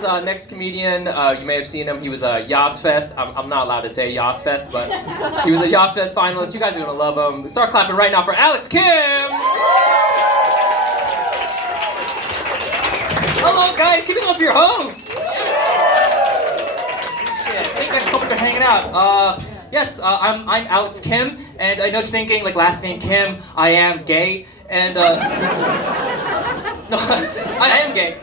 this next comedian, you may have seen him. He was a Yasfest. I'm not allowed to say Yasfest, but he was a Yasfest finalist. You guys are gonna love him. Start clapping right now for Alex Kim. Hello, guys. Give it up for your host. Shit. Thank you guys so much for hanging out. Yes, I'm Alex Kim, and I know you're thinking, like, last name Kim, I am gay, and no, I am gay,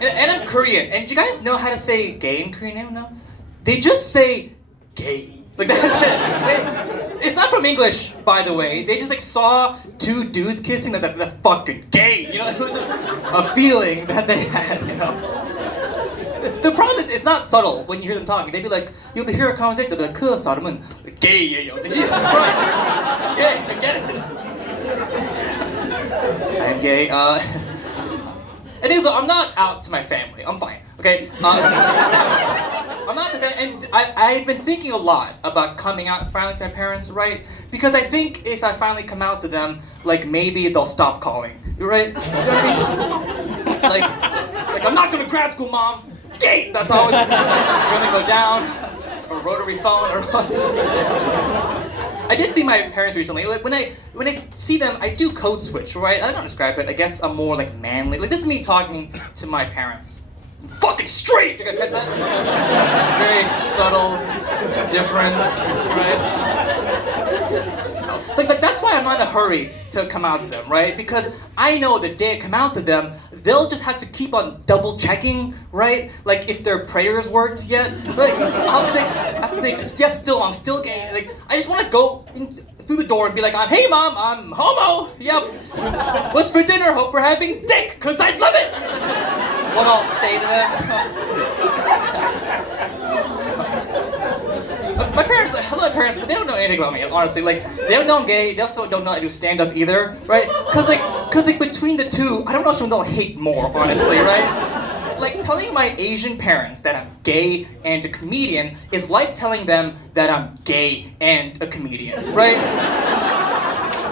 and I'm Korean. And do you guys know how to say gay in Korean? No? They just say gay. Like, that's it. It's not from English, by the way. They just, like, saw two dudes kissing, that's fucking gay, you know? It was just a feeling that they had, you know? The problem is, it's not subtle when you hear them talking. They'd be like, you'll hear a conversation, they'll be like, 그 사람은 gay예요. It's like, Jesus Christ. Yeah, I get it. I'm gay. And so I'm not out to my family. I'm fine, okay? I'm not to family, and I've been thinking a lot about coming out finally to my parents, right? Because I think if I finally come out to them, like, maybe they'll stop calling, right? You know what I mean? Like I'm not going to grad school, Mom. Gay! That's how it's gonna go down. Or rotary phone, or I did see my parents recently. Like when I see them, I do code switch, right? I don't know how to describe it. I guess I'm more like manly. Like this is me talking to my parents. I'm fucking straight! Did you guys catch that? It's a very subtle difference, right? Like that's why I'm not in a hurry to come out to them, right? Because I know the day I come out to them, they'll just have to keep on double checking, right? Like if their prayers worked yet. Like I'll have to think, yes, still, I'm still gay. Like I just want to go through the door and be like, hey Mom, I'm homo. Yep. What's for dinner? Hope we're having dick, cause I'd love it. What I'll say to them. My parents, I love my parents, but they don't know anything about me, honestly. Like, they don't know I'm gay, they also don't know I do stand-up either, right? Cause between the two, I don't know which one they'll hate more, honestly, right? Like, telling my Asian parents that I'm gay and a comedian is like telling them that I'm gay and a comedian, right?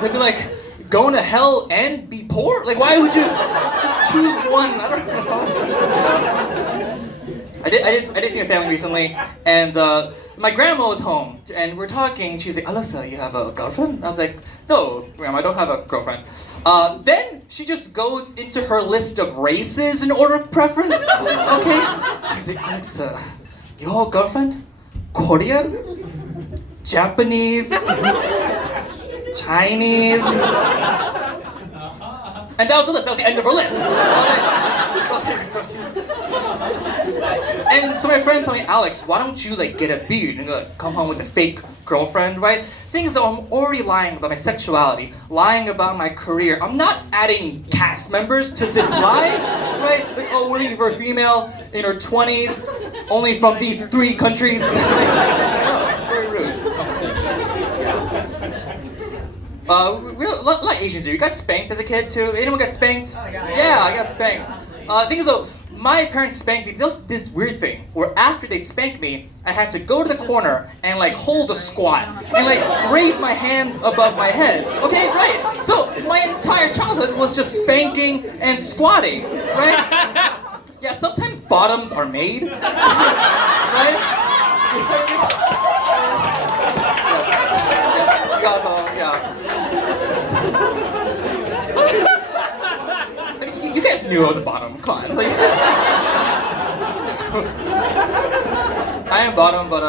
They'd be like, going to hell and be poor? Like, why would you just choose one? I don't know. I did see my family recently, and my grandma was home, and we're talking, and she's like, Alexa, you have a girlfriend? I was like, no, Grandma, I don't have a girlfriend. Then she just goes into her list of races in order of preference, okay? She's like, Alexa, your girlfriend? Korean? Japanese? Chinese? And that was the end of her list. And so my friend told me, Alex, why don't you like get a beard and like come home with a fake girlfriend, right? Things that I'm already lying about my sexuality, lying about my career. I'm not adding cast members to this lie, right? Like, oh, we're looking for a female in her 20s, only from these 3 countries. No, it's very rude. A lot of Asians do. You got spanked as a kid too? Anyone got spanked? Oh, yeah, I got spanked. Thing is though, my parents spanked me. There was this weird thing where after they'd spank me, I had to go to the corner and like hold a squat and like raise my hands above my head. Okay, right. So my entire childhood was just spanking and squatting, right? Yeah, sometimes bottoms are made, right? Yes, you guys all, yeah. I mean, you guys knew I was a bottom. Come on, like. I am bottom, but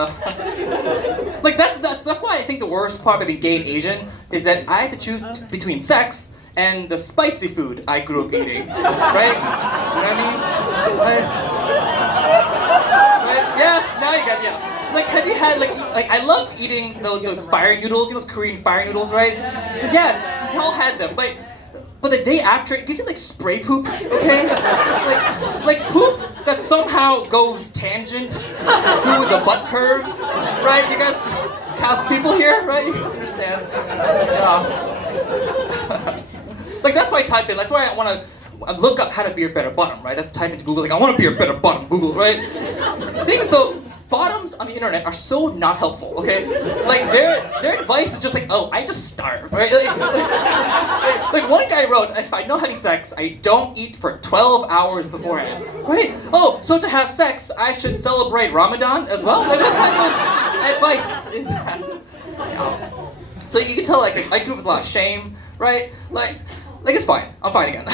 like that's why I think the worst part of being gay and Asian is that I had to choose between sex and the spicy food I grew up eating, right? You know what I mean? Right? Yes, now you got, yeah. Like, have you had, like I love eating those fire noodles, you know, those Korean fire noodles, right? But yes, you've all had them, but the day after, it gives you, like, spray poop, okay? Like poop that somehow goes tangent to the butt curve, right? You guys, Catholic people here, right? You guys understand? Yeah. Like, that's why I type in, that's why I want to look up how to be a better bottom, right? That's type into Google, like, I want to be a better bottom, Google, right? The thing is, though, bottoms on the internet are so not helpful, okay? Like, their advice is just like, oh, I just starve, right? Like one guy wrote, if I know having sex, I don't eat for 12 hours beforehand, right? Oh, so to have sex, I should celebrate Ramadan as well? Like, what kind of advice is that? So you can tell, like, I grew up with a lot of shame, right? Like it's fine. I'm fine again.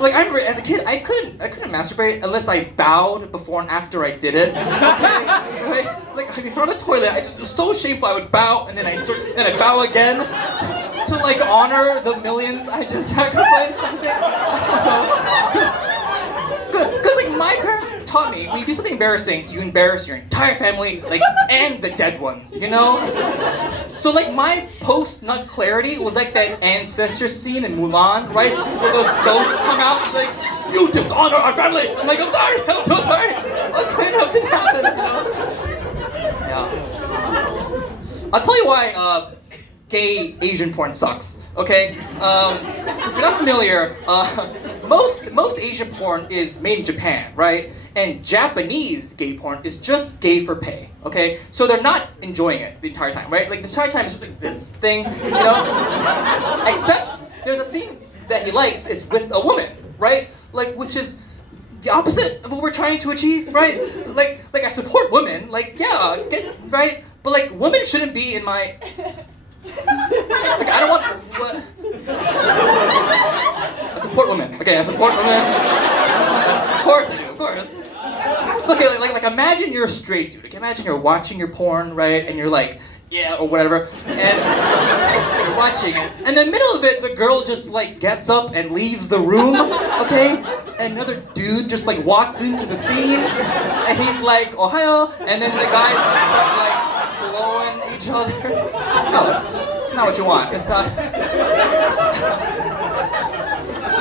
Like I remember as a kid, I couldn't masturbate unless I bowed before and after I did it. Right? Like in front of the toilet, it was so shameful. I would bow and then I bow again to like honor the millions I just sacrificed. Because like my parents taught me, when you do something embarrassing, you embarrass your entire family, like, and the dead ones, you know? So like my post-nut clarity was like that ancestor scene in Mulan, right? Where those ghosts come out, like, you dishonor our family! I'm like, I'm sorry, I'm so sorry! I'll clean up the happen, you know? Yeah. I'll tell you why gay Asian porn sucks, okay? So if you're not familiar, most Asian porn is made in Japan, right? And Japanese gay porn is just gay for pay, okay? So they're not enjoying it the entire time, right? Like the entire time is just like this thing, you know? Except there's a scene that he likes is with a woman, right? Like, which is the opposite of what we're trying to achieve, right? Like I support women, like, yeah, right? But like, women shouldn't be in my... Like, I don't want... What? I support women. Okay, I support women. Yes, of course I do, of course. Okay, like imagine you're a straight dude. Like, imagine you're watching your porn, right? And you're like, yeah, or whatever. And you're watching it. And in the middle of it, the girl just like gets up and leaves the room, okay? And another dude just like walks into the scene. And he's like, Ohio. And then the guys just start like blowing each other. No, it's not what you want. It's not.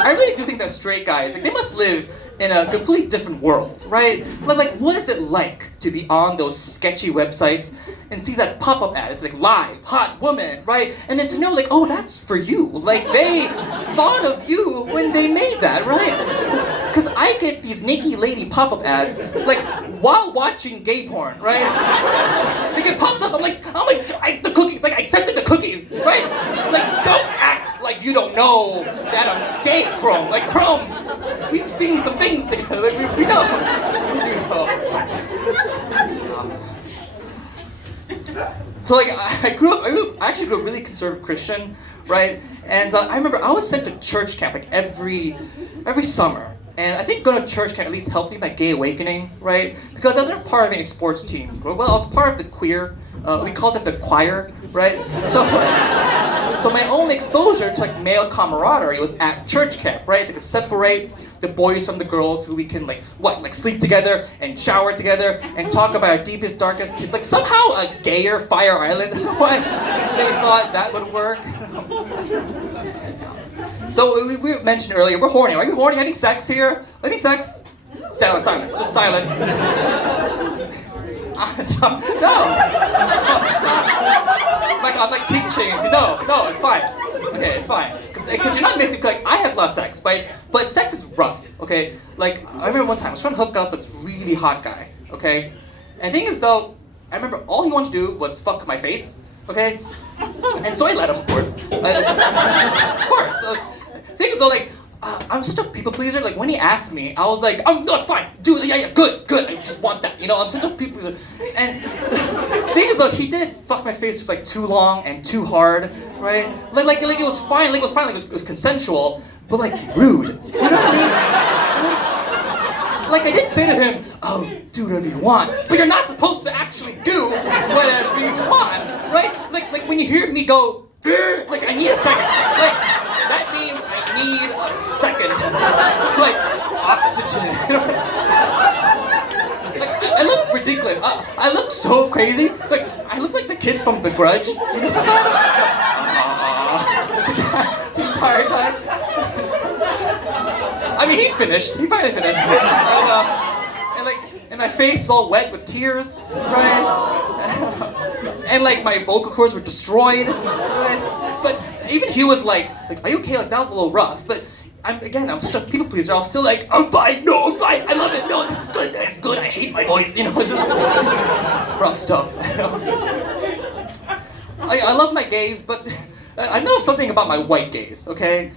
I really do think that straight guys, like, they must live in a completely different world, right? Like, what is it like to be on those sketchy websites and see that pop-up ad? It's like, live, hot woman, right? And then to know, like, oh, that's for you. Like, they thought of you when they made that, right? Because I get these naked lady pop-up ads, like, while watching gay porn, right? Like, it pops up, I'm like, the cookies, like, I accepted the cookies, right? Like, don't act like you don't know that I'm gay, Chrome. Like, Chrome, we've seen some things together, like, we know. We do know. So, like, I actually grew up really conservative Christian, right? And I remember I was sent to church camp, like, every summer. And I think going to church can at least help me with my gay awakening, right? Because I wasn't part of any sports team. Well, I was part of the queer. We called it the choir, right? So my only exposure to like male camaraderie was at church camp, right? It's like to separate the boys from the girls, who we can like sleep together and shower together and talk about our deepest, darkest, like somehow a gayer Fire Island. What? They thought that would work. So we mentioned earlier, we're horny. Are you horny? Having sex here? Having sex? Silence, just silence. No. My God, I'm like kink shaming. No, it's fine. Okay, it's fine. Because you're not missing, like, I have a lot of sex, right? But sex is rough, okay? Like, I remember one time, I was trying to hook up with this really hot guy, okay? And the thing is, though, I remember all he wanted to do was fuck my face, okay? And so I let him, of course. Of course. The thing is, though, like, I'm such a people pleaser. Like, when he asked me, I was like, no, it's fine. Dude, yeah, good. I just want that. You know, I'm such a people pleaser. And the thing is, though, he didn't fuck my face for like too long and too hard, right? Like it was fine. Like, it was consensual, but like rude. Do you know what I mean? Like, I did say to him, oh, do whatever you want, but you're not supposed to actually do whatever you want, right? Like when you hear me go, like, I need a second. Like, that means I need a second. Like, oxygen. Like, I look ridiculous. I look so crazy. Like, I look like the kid from The Grudge. You know what I'm talking about? The entire time. I mean, he finally finished. And my face is all wet with tears, right? And like my vocal cords were destroyed, right? But even he was like, are you okay? Like, that was a little rough. But I'm such a people pleaser. I was still like, I'm fine. No, I'm fine. I love it. No, this is good. That's good. I hate my voice. you know, just rough stuff. You know? I love my gays, but I know something about my white gays, okay?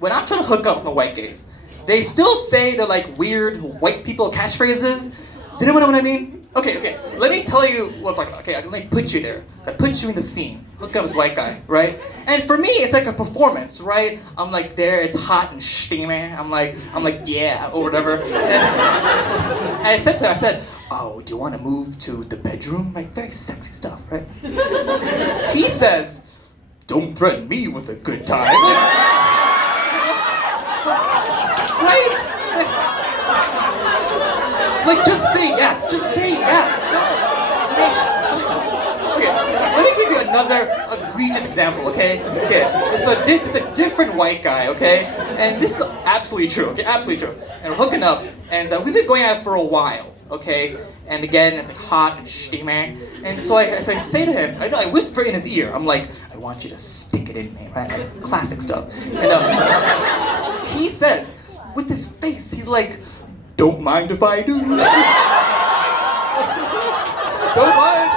When I'm trying to hook up with my white gays, they still say they're like weird white people catchphrases. Do you know what I mean? Okay, let me tell you what I'm talking about. Okay, let me put you there. I put you in the scene. Hook up this white guy, right? And for me, it's like a performance, right? I'm like there, it's hot and steamy. I'm like, yeah, or whatever. And I said to him, oh, do you want to move to the bedroom? Like, very sexy stuff, right? He says, don't threaten me with a good time. Right? Like, just say yes. Just say yes. Okay, let me give you another egregious example, okay? Okay, it's a different white guy, okay? And this is absolutely true, okay? Absolutely true. And we're hooking up, and we've been going at it for a while, okay? And again, it's like hot and steamy. And so I say to him, I whisper in his ear, I'm like, I want you to stick it in me, right? Like, classic stuff. And he says, with his face, he's like, don't mind if I do. Don't mind.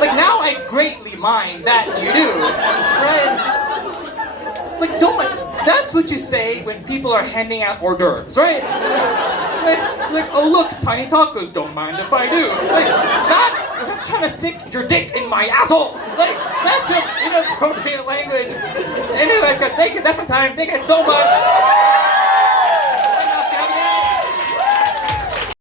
Like now I greatly mind that you do, right? Like don't mind. That's what you say when people are handing out hors d'oeuvres, right? Like, oh look, tiny tacos, don't mind if I do. Like, not trying to stick your dick in my asshole. Like, that's just inappropriate language. Anyways, guys, thank you, that's my time. Thank you guys so much.